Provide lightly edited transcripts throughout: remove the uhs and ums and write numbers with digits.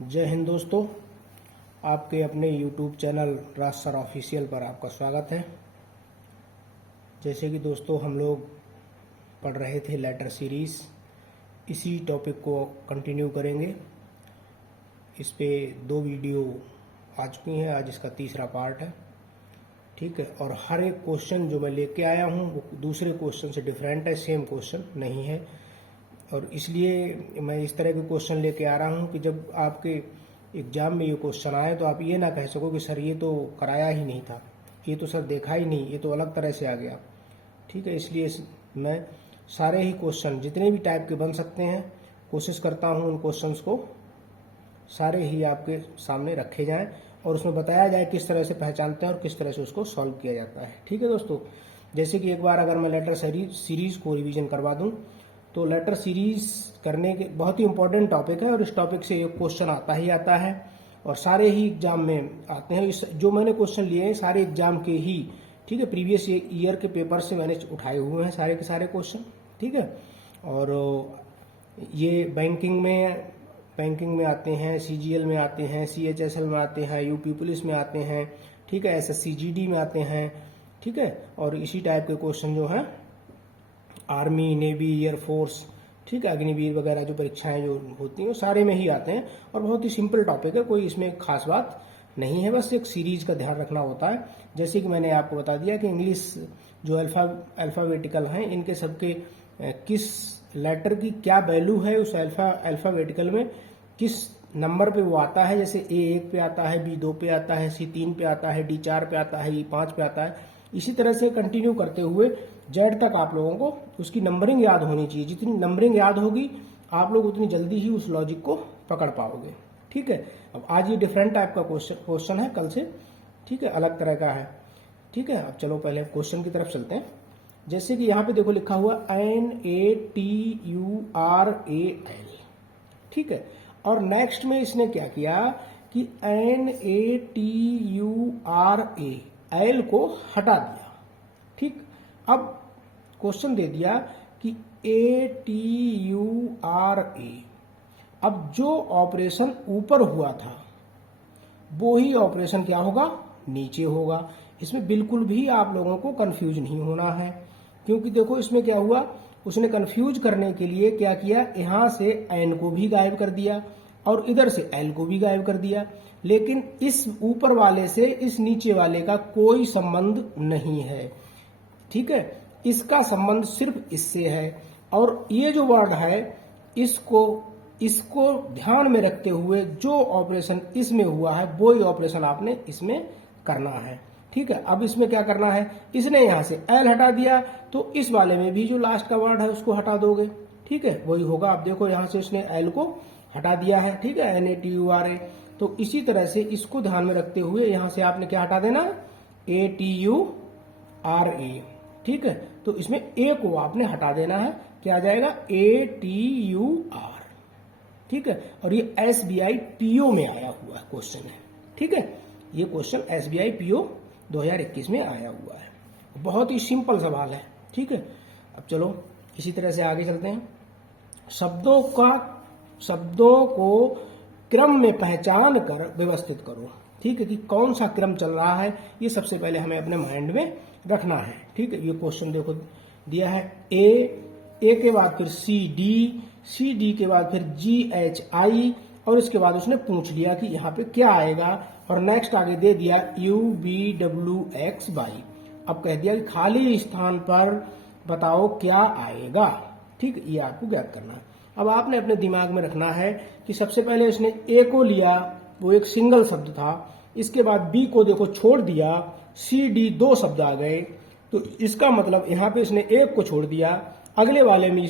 जय हिंद दोस्तों, आपके अपने YouTube चैनल राज सर ऑफिशियल पर आपका स्वागत है। जैसे कि दोस्तों हम लोग पढ़ रहे थे लेटर सीरीज़, इसी टॉपिक को कंटिन्यू करेंगे। इस पे 2 वीडियो आ चुकी हैं, आज इसका तीसरा पार्ट है। ठीक है, और हर एक क्वेश्चन जो मैं लेके आया हूँ वो दूसरे क्वेश्चन से डिफरेंट है, सेम क्वेश्चन नहीं है। और इसलिए मैं इस तरह के क्वेश्चन लेके आ रहा हूँ कि जब आपके एग्जाम में ये क्वेश्चन आए तो आप ये ना कह सको कि सर ये तो कराया ही नहीं था, ये तो सर देखा ही नहीं, ये तो अलग तरह से आ गया। ठीक है, इसलिए मैं सारे ही क्वेश्चन जितने भी टाइप के बन सकते हैं कोशिश करता हूँ उन क्वेश्चंस को सारे ही आपके सामने रखे जाएं और उसमें बताया जाए किस तरह से पहचानते हैं और किस तरह से उसको सॉल्व किया जाता है। ठीक है दोस्तों, जैसे कि एक बार अगर मैं लेटर सीरीज को रिवीजन करवा दूं तो लेटर सीरीज करने के बहुत ही इंपॉर्टेंट टॉपिक है और इस टॉपिक से एक क्वेश्चन आता ही आता है और सारे ही एग्जाम में आते हैं। इस जो मैंने क्वेश्चन लिए हैं सारे एग्जाम के ही, ठीक है, प्रीवियस ईयर के पेपर से मैंने उठाए हुए हैं सारे के सारे क्वेश्चन। ठीक है, और ये बैंकिंग में आते हैं, CGL में आते हैं, CHSL में आते हैं, यूपी पुलिस में आते हैं, ठीक है, SSCGD में आते हैं। ठीक है, और इसी टाइप के क्वेश्चन जो हैं आर्मी, नेवी, एयरफोर्स, ठीक है, अग्निवीर वगैरह जो परीक्षाएं जो होती हैं वो सारे में ही आते हैं और बहुत ही सिंपल टॉपिक है, कोई इसमें खास बात नहीं है, बस एक सीरीज का ध्यान रखना होता है। जैसे कि मैंने आपको बता दिया कि इंग्लिश जो अल्फाबेटिकल हैं इनके सबके किस लेटर की क्या वैल्यू है, उस अल्फाबेटिकल में किस नंबर पे वो आता है। जैसे A1 पे आता है, B2 पे आता है, C3 पे आता है, D4 पे आता है, E5 पे आता है। इसी तरह से कंटिन्यू करते हुए Z तक आप लोगों को उसकी नंबरिंग याद होनी चाहिए। जितनी नंबरिंग याद होगी आप लोग उतनी जल्दी ही उस लॉजिक को पकड़ पाओगे। ठीक है, अब आज ये डिफरेंट टाइप का क्वेश्चन है, कल से ठीक है अलग तरह का है। ठीक है, अब चलो पहले क्वेश्चन की तरफ चलते हैं। जैसे कि यहाँ पे देखो लिखा हुआ NATURAL, ठीक है, और नेक्स्ट में इसने क्या किया कि NATURA एल को हटा दिया। ठीक, अब क्वेश्चन दे दिया कि ATURA, अब जो ऑपरेशन ऊपर हुआ था वो ही ऑपरेशन क्या होगा, नीचे होगा। इसमें बिल्कुल भी आप लोगों को कंफ्यूज नहीं होना है, क्योंकि देखो इसमें क्या हुआ, उसने कंफ्यूज करने के लिए क्या किया, यहां से एन को भी गायब कर दिया और इधर से एल को भी गायब कर दिया, लेकिन इस ऊपर वाले से इस नीचे वाले का कोई संबंध नहीं है। ठीक है, इसका संबंध सिर्फ इससे है और ये जो वर्ड है इसको ध्यान में रखते हुए जो ऑपरेशन इसमें हुआ है वो ही ऑपरेशन आपने इसमें करना है। ठीक है, अब इसमें क्या करना है, इसने यहां से एल हटा दिया तो इस वाले में भी जो लास्ट का वर्ड है उसको हटा दोगे। ठीक है, वही होगा। आप देखो यहां से इसने एल को हटा दिया है, ठीक है, NATURA। तो इसी तरह से इसको ध्यान में रखते हुए यहां से आपने क्या हटा देना, ATURA। ठीक है, तो इसमें ए को आपने हटा देना है, क्या आ जाएगा ATUR। ठीक है, और ये SBI PO में आया हुआ क्वेश्चन है। ठीक है, ये क्वेश्चन SBI PO 2021 में आया हुआ है, बहुत ही सिंपल सवाल है। ठीक है, अब चलो इसी तरह से आगे चलते हैं। शब्दों को क्रम में पहचान कर व्यवस्थित करो। ठीक है, कि कौन सा क्रम चल रहा है ये सबसे पहले हमें अपने माइंड में रखना है। ठीक है, ये क्वेश्चन देखो दिया है ए के बाद फिर CD के बाद फिर GHI और इसके बाद उसने पूछ लिया कि यहाँ पे क्या आएगा और नेक्स्ट आगे दे दिया UVWXY। अब कह दिया कि खाली स्थान पर बताओ क्या आएगा। ठीक, ये आपको ज्ञात करना है। अब आपने अपने दिमाग में रखना है कि सबसे पहले इसने ए को लिया, वो एक सिंगल शब्द था, इसके बाद B को देखो छोड़ दिया, CD 2 शब्द आ गए, तो इसका मतलब यहाँ पे इसने एक को छोड़ दिया, अगले वाले में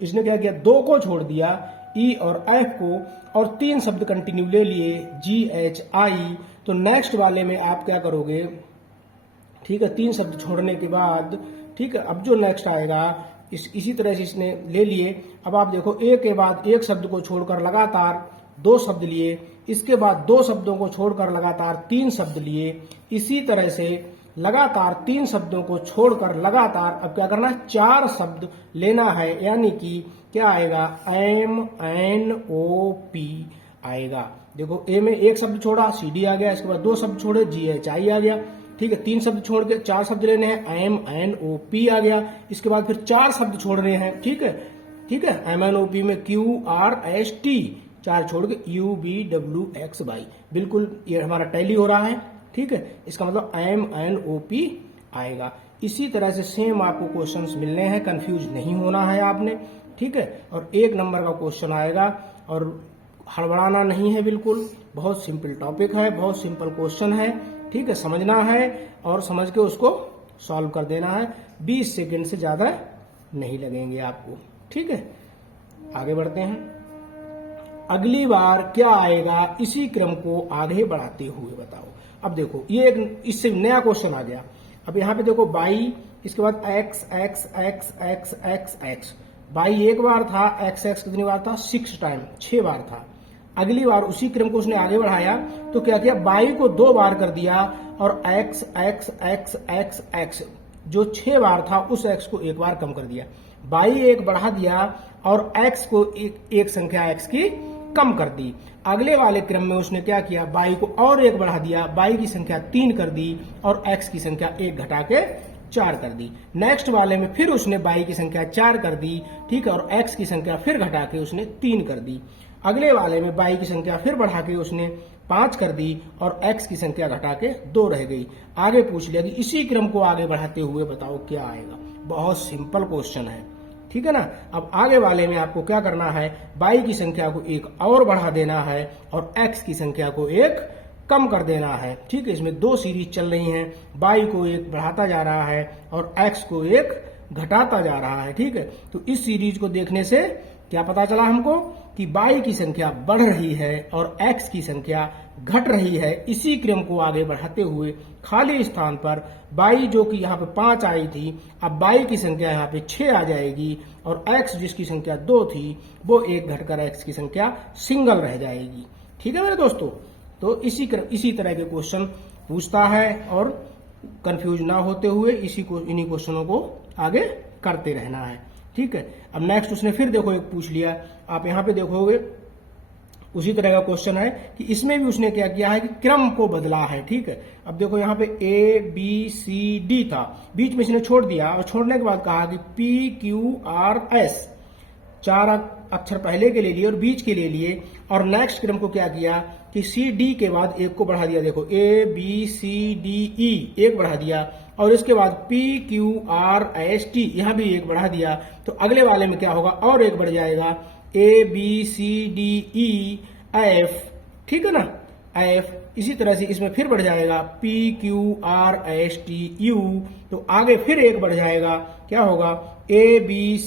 इसने क्या किया, 2 को छोड़ दिया, E और F को, और 3 शब्द कंटिन्यू ले लिए GHI। तो नेक्स्ट वाले में आप क्या करोगे, ठीक है, 3 शब्द छोड़ने के बाद, ठीक है, अब जो नेक्स्ट आएगा इसी तरह से इसने ले लिए। अब आप देखो ए के बाद एक शब्द को छोड़कर लगातार 2 शब्द लिए, इसके बाद 2 शब्दों को छोड़कर लगातार 3 शब्द लिए, इसी तरह से लगातार 3 शब्दों को छोड़कर लगातार अब क्या करना है, 4 शब्द लेना है, यानी कि क्या आएगा, MNOP। आएगा। देखो ए में एक शब्द छोड़ा CD आ गया, इसके बाद 2 शब्द छोड़े GHI आ गया, ठीक है। 3 शब्द छोड़ के 4 शब्द लेने हैं, MNOP आ गया, इसके बाद फिर 4 शब्द छोड़ रहे हैं, ठीक है, ठीक है। MNOP में QRST 4 छोड़ के UBWXY, बिल्कुल ये हमारा टैली हो रहा है, ठीक है। इसका मतलब MNOP आएगा। इसी तरह से सेम आपको क्वेश्चंस मिलने हैं, कंफ्यूज नहीं होना है आपने, ठीक है। और 1 नंबर का क्वेश्चन आएगा और हड़बड़ाना नहीं है, बिल्कुल बहुत सिंपल टॉपिक है, बहुत सिंपल क्वेश्चन है, ठीक है। समझना है और समझ के उसको सॉल्व कर देना है। 20 सेकंड से ज्यादा नहीं लगेंगे आपको, ठीक है। आगे बढ़ते हैं। अगली बार क्या आएगा, इसी क्रम को आगे बढ़ाते हुए बताओ। अब देखो ये एक इससे नया क्वेश्चन आ गया। अब यहाँ पे देखो बाई, इसके बाद x x x x x x, by एक बार था, एक्स एक्स कितनी बार था, 6 टाइम, 6 बार था। अगली बार उसी क्रम को उसने आगे बढ़ाया तो क्या किया, बाई को 2 बार कर दिया और x x x x x जो 6 बार था उस एक्स को 1 बार कम कर दिया, बाई 1 बढ़ा दिया और एक्स को एक संख्या एक्स की कम कर दी। अगले वाले क्रम में उसने क्या किया, बाई को और 1 बढ़ा दिया, बाई की संख्या 3 कर दी और एक्स की संख्या 1 घटा के 4 कर दी। नेक्स्ट वाले में फिर उसने बाई की संख्या 4 कर दी, ठीक है, और एक्स की संख्या फिर घटा के उसने 3 कर दी। अगले वाले में बाई की संख्या फिर बढ़ा के उसने 5 कर दी और एक्स की संख्या घटा के 2 रह गई। आगे पूछ लिया कि इसी क्रम को आगे बढ़ाते हुए बताओ क्या आएगा। बहुत सिंपल क्वेश्चन है, ठीक है ना। अब आगे वाले में आपको क्या करना है, बाई की संख्या को 1 और बढ़ा देना है और एक्स की संख्या को 1 कम कर देना है, ठीक है। इसमें 2 सीरीज चल रही हैं, बाई को 1 बढ़ाता जा रहा है और एक्स को 1 घटाता जा रहा है, ठीक है। तो इस सीरीज को देखने से क्या पता चला हमको कि बाई की संख्या बढ़ रही है और एक्स की संख्या घट रही है। इसी क्रम को आगे बढ़ाते हुए खाली स्थान पर बाई जो कि यहाँ पे 5 आई थी, अब बाई की संख्या यहाँ पे 6 आ जाएगी और एक्स जिसकी संख्या 2 थी वो 1 घटकर एक्स की संख्या सिंगल रह जाएगी, ठीक है मेरे दोस्तों। तो इसी तरह के क्वेश्चन पूछता है और कंफ्यूज ना होते हुए इन्हीं क्वेश्चनों को आगे करते रहना है, ठीक है। अब नेक्स्ट उसने फिर देखो एक पूछ लिया, आप यहाँ पे देखोगे उसी तरह का क्वेश्चन है कि इसमें भी उसने क्या किया है कि क्रम को बदला है, ठीक है। अब देखो यहाँ पे ABCD था, बीच में इसने छोड़ दिया और छोड़ने के बाद कहा कि PQRS 4 अक्षर पहले के ले लिए और बीच के ले लिए और नेक्स्ट क्रम को क्या किया कि CD के बाद 1 को बढ़ा दिया। देखो ABCDE 1 बढ़ा दिया और इसके बाद PQRST यहां भी 1 बढ़ा दिया। तो अगले वाले में क्या होगा, और 1 बढ़ जाएगा, ABCDEF, ठीक है ना, F। इसी तरह से इसमें फिर बढ़ जाएगा PQRSTU, तो आगे फिर 1 बढ़ जाएगा, क्या होगा, ABCDEFG।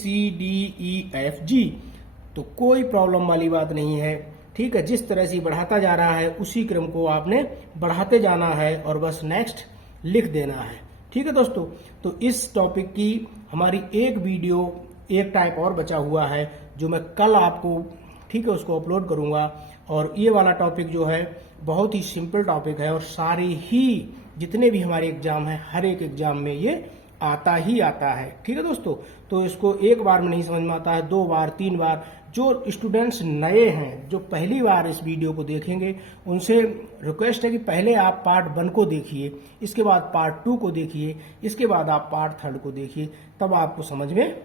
तो कोई प्रॉब्लम वाली बात नहीं है, ठीक है। जिस तरह से बढ़ाता जा रहा है उसी क्रम को आपने बढ़ाते जाना है और बस नेक्स्ट लिख देना है, ठीक है दोस्तों। तो इस टॉपिक की हमारी एक वीडियो एक टाइप और बचा हुआ है जो मैं कल आपको, ठीक है, उसको अपलोड करूंगा। और ये वाला टॉपिक जो है बहुत ही सिंपल टॉपिक है और सारे ही जितने भी हमारे एग्जाम है हर एक एग्जाम में ये आता ही आता है, ठीक है दोस्तों। तो इसको एक बार में नहीं समझ में आता है, 2 बार 3 बार। जो स्टूडेंट्स नए हैं जो पहली बार इस वीडियो को देखेंगे उनसे रिक्वेस्ट है कि पहले आप पार्ट 1 को देखिए, इसके बाद पार्ट 2 को देखिए, इसके बाद आप पार्ट 3 को देखिए, तब आपको समझ में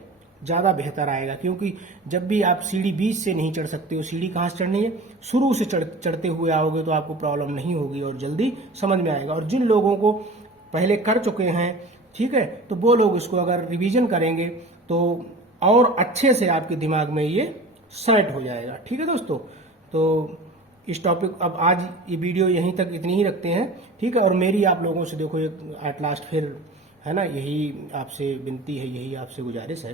ज्यादा बेहतर आएगा। क्योंकि जब भी आप सीढ़ी बीच से नहीं चढ़ सकते हो, सीढ़ी कहाँ से चढ़नी है, शुरू से चढ़ते हुए आओगे तो आपको प्रॉब्लम नहीं होगी और जल्दी समझ में आएगा। और जिन लोगों को पहले कर चुके हैं, ठीक है, तो वो लोग इसको अगर रिवीजन करेंगे तो और अच्छे से आपके दिमाग में ये सेट हो जाएगा, ठीक है दोस्तों। तो इस टॉपिक, अब आज ये वीडियो यहीं तक इतनी ही रखते हैं, ठीक है। और मेरी आप लोगों से देखो एक एट लास्ट फिर है ना, यही आपसे विनती है, यही आपसे गुजारिश है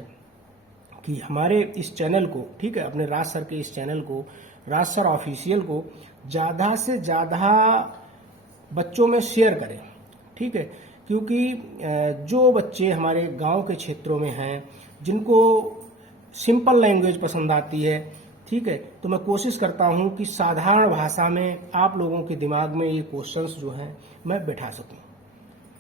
कि हमारे इस चैनल को, ठीक है, अपने राज सर के इस चैनल को, राज सर ऑफिशियल को ज्यादा से ज्यादा बच्चों में शेयर करें, ठीक है। क्योंकि जो बच्चे हमारे गांव के क्षेत्रों में हैं जिनको सिंपल लैंग्वेज पसंद आती है, ठीक है, तो मैं कोशिश करता हूं कि साधारण भाषा में आप लोगों के दिमाग में ये क्वेश्चंस जो हैं मैं बैठा सकूं,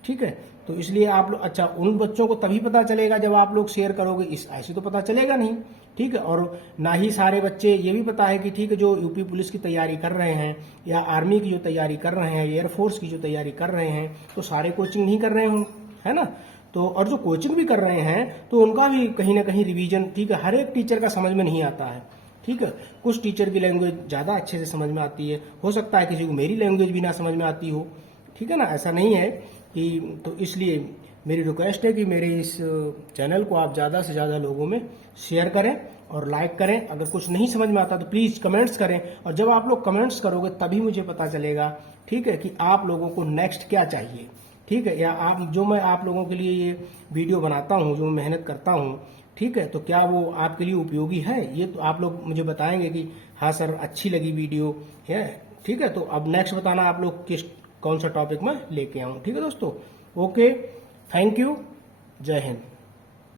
ठीक है। तो इसलिए आप लोग, अच्छा, उन बच्चों को तभी पता चलेगा जब आप लोग शेयर करोगे, ऐसे तो पता चलेगा नहीं, ठीक है। और ना ही सारे बच्चे ये भी पता है कि ठीक है जो यूपी पुलिस की तैयारी कर रहे हैं या आर्मी की जो तैयारी कर रहे हैं, एयरफोर्स की जो तैयारी कर रहे हैं, तो सारे कोचिंग नहीं कर रहे हों, है ना। तो और जो कोचिंग भी कर रहे हैं तो उनका भी कहीं ना कहीं रिवीजन, ठीक है, हर एक टीचर का समझ में नहीं आता है, ठीक है। कुछ टीचर की लैंग्वेज ज़्यादा अच्छे से समझ में आती है, हो सकता है किसी को मेरी लैंग्वेज भी ना समझ में आती हो, ठीक है ना, ऐसा नहीं है कि। तो इसलिए मेरी रिक्वेस्ट है कि मेरे इस चैनल को आप ज़्यादा से ज़्यादा लोगों में शेयर करें और लाइक करें। अगर कुछ नहीं समझ में आता तो प्लीज़ कमेंट्स करें, और जब आप लोग कमेंट्स करोगे तभी मुझे पता चलेगा, ठीक है, कि आप लोगों को नेक्स्ट क्या चाहिए, ठीक है। या आप जो मैं आप लोगों के लिए ये वीडियो बनाता हूँ, जो मेहनत करता हूँ, ठीक है, तो क्या वो आपके लिए उपयोगी है, ये तो आप लोग मुझे बताएंगे कि हाँ सर अच्छी लगी वीडियो है, ठीक है। तो अब नेक्स्ट बताना आप लोग कौन सा टॉपिक मैं लेके आऊँ, ठीक है दोस्तों। ओके, थैंक यू, जय हिंद।